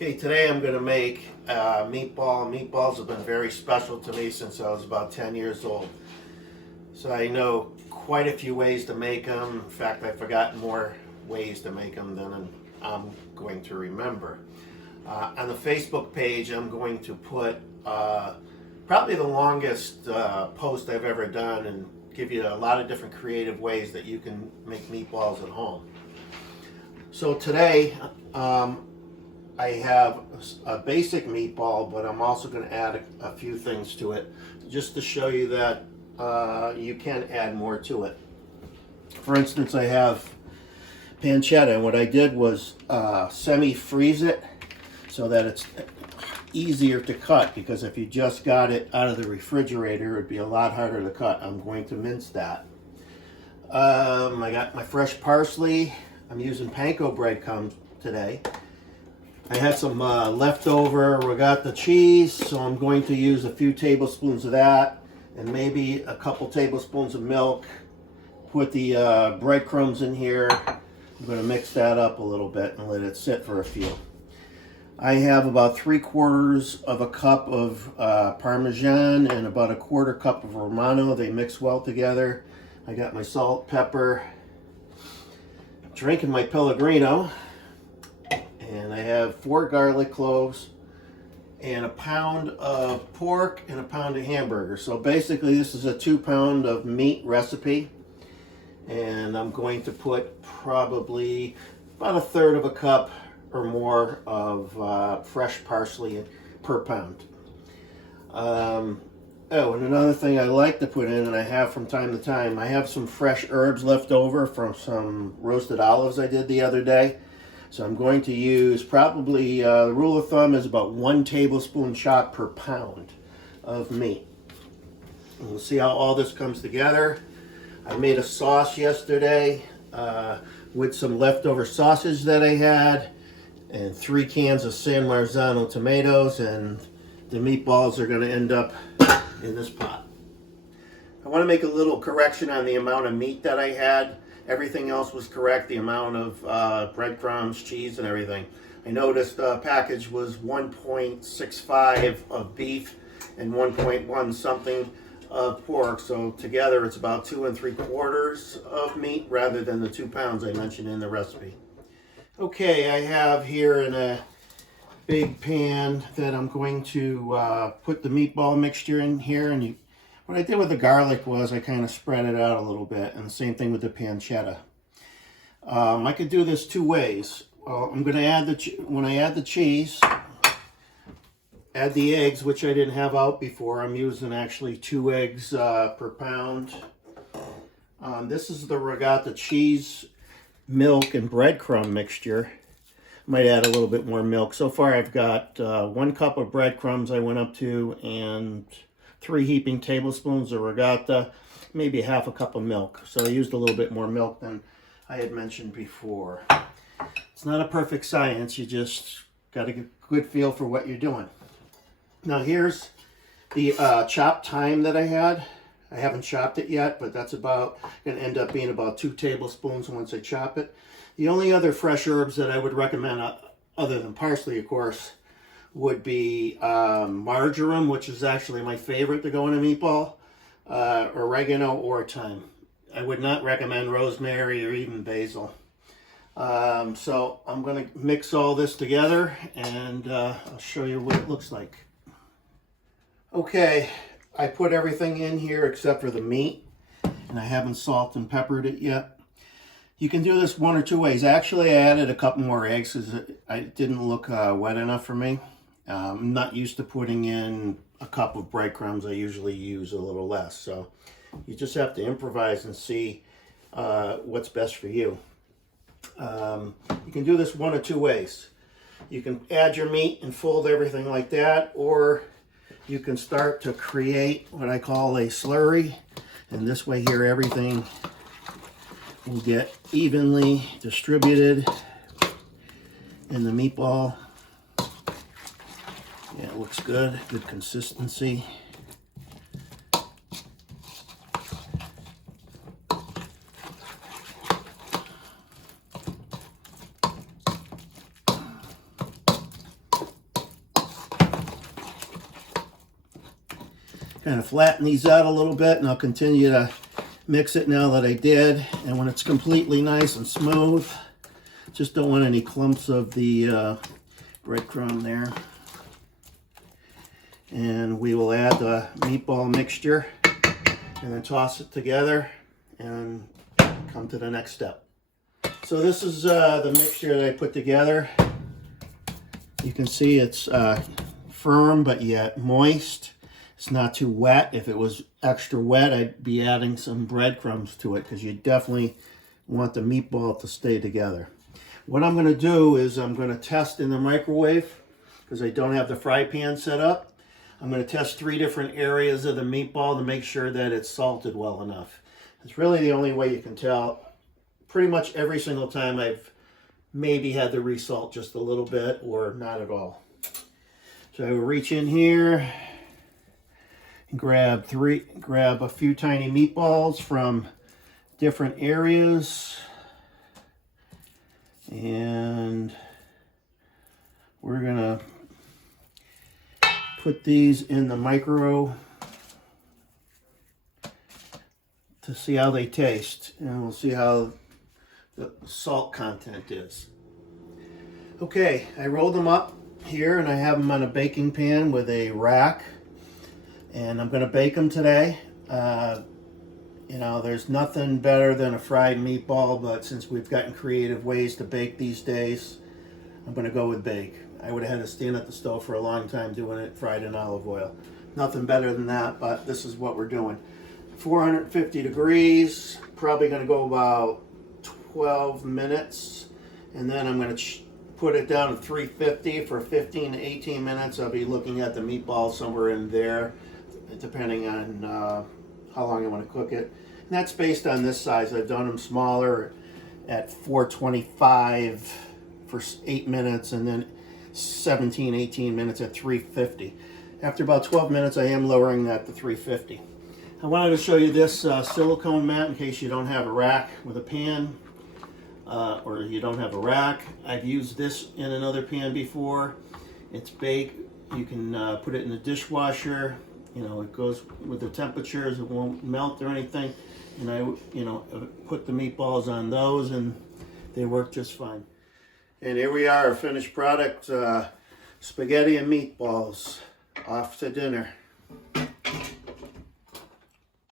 Okay, today I'm going to make meatball. Meatballs have been very special to me since I was about 10 years old. So I know quite a few ways to make them. In fact, I've forgotten more ways to make them than I'm going to remember. On the Facebook page, I'm going to put probably the longest post I've ever done and give you a lot of different creative ways that you can make meatballs at home. So today, I have a basic meatball, but I'm also going to add a few things to it just to show you that you can add more to it. For instance, I have pancetta, and what I did was semi-freeze it so that it's easier to cut, because if you just got it out of the refrigerator, it would be a lot harder to cut. I'm going to mince that. I got my fresh parsley. I'm using panko breadcrumbs today. I had some leftover regatta cheese, so I'm going to use a few tablespoons of that and maybe a couple tablespoons of milk. Put the breadcrumbs in here. I'm going to mix that up a little bit and let it sit for a few. I have about 3/4 of a cup of Parmesan and about a 1/4 cup of Romano. They mix well together. I got my salt, pepper, drinking my Pellegrino. And I have 4 garlic cloves and a pound of pork and a pound of hamburger. So basically this is a 2-pound of meat recipe. And I'm going to put probably about 1/3 of a cup or more of fresh parsley per pound. Oh, and another thing I like to put in, and I have from time to time, I have some fresh herbs left over from some roasted olives I did the other day. So I'm going to use probably, the rule of thumb is about 1 tablespoon chopped per pound of meat. And we'll see how all this comes together. I made a sauce yesterday with some leftover sausage that I had and 3 cans of San Marzano tomatoes, and the meatballs are going to end up in this pot. I want to make a little correction on the amount of meat that I had. Everything else was correct, the amount of breadcrumbs, cheese, and everything. I noticed the package was 1.65 of beef and 1.1 something of pork. So together it's about 2 3/4 of meat rather than the 2 pounds I mentioned in the recipe. Okay, I have here in a big pan that I'm going to put the meatball mixture in here, and what I did with the garlic was I kind of spread it out a little bit, and the same thing with the pancetta. I could do this 2 ways. I'm going to add when I add the cheese, add the eggs, which I didn't have out before. I'm using actually 2 eggs per pound. This is the regatta cheese, milk, and breadcrumb mixture. Might add a little bit more milk. So far I've got 1 cup of breadcrumbs I went up to, and 3 heaping tablespoons of regatta, maybe 1/2 cup of milk. So I used a little bit more milk than I had mentioned before. It's not a perfect science, you just got to get a good feel for what you're doing. Now here's the chopped thyme that I had. I haven't chopped it yet, but that's about going to end up being about 2 tablespoons once I chop it. The only other fresh herbs that I would recommend, other than parsley of course, would be marjoram, which is actually my favorite to go in a meatball, oregano, or thyme. I would not recommend rosemary or even basil. So I'm going to mix all this together, and I'll show you what it looks like. Okay, I put everything in here except for the meat, and I haven't salt and peppered it yet. You can do this 1 or 2 ways. Actually, I added a couple more eggs because it didn't look wet enough for me. I'm not used to putting in a cup of breadcrumbs. I usually use a little less. So you just have to improvise and see what's best for you. You can do this 1 or 2 ways. You can add your meat and fold everything like that, or you can start to create what I call a slurry. And this way here, everything will get evenly distributed in the meatball. Yeah, it looks good, good consistency. kind of flatten these out a little bit, and I'll continue to mix it now that I did. And when it's completely nice and smooth, just don't want any clumps of the breadcrumb there. And we will add the meatball mixture and then toss it together and come to the next step. So this is the mixture that I put together. You can see it's firm but yet moist. It's not too wet. If it was extra wet, I'd be adding some breadcrumbs to it because you definitely want the meatball to stay together. What I'm going to do is I'm going to test in the microwave because I don't have the fry pan set up. I'm going to test 3 different areas of the meatball to make sure that it's salted well enough. It's really the only way you can tell. Pretty much every single time I've maybe had to resalt just a little bit or not at all. So I will reach in here and grab a few tiny meatballs from different areas, and we're gonna put these in the micro to see how they taste, and we'll see how the salt content is. Okay, I rolled them up here and I have them on a baking pan with a rack, and I'm going to bake them today. You know, there's nothing better than a fried meatball, but since we've gotten creative ways to bake these days, I'm going to go with bake. I would have had to stand at the stove for a long time doing it fried in olive oil. Nothing better than that, but this is what we're doing. 450 degrees, probably going to go about 12 minutes, and then I'm going to put it down to 350 for 15 to 18 minutes. I'll be looking at the meatball somewhere in there, depending on how long I want to cook it. And that's based on this size. I've done them smaller at 425 for 8 minutes, and then 17, 18 minutes at 350. After about 12 minutes, I am lowering that to 350. I wanted to show you this silicone mat in case you don't have a rack with a pan, or you don't have a rack. I've used this in another pan before. It's baked. You can put it in the dishwasher. You know, it goes with the temperatures. It won't melt or anything. And I, you know, put the meatballs on those, and they work just fine. And here we are, our finished product, spaghetti and meatballs. Off to dinner.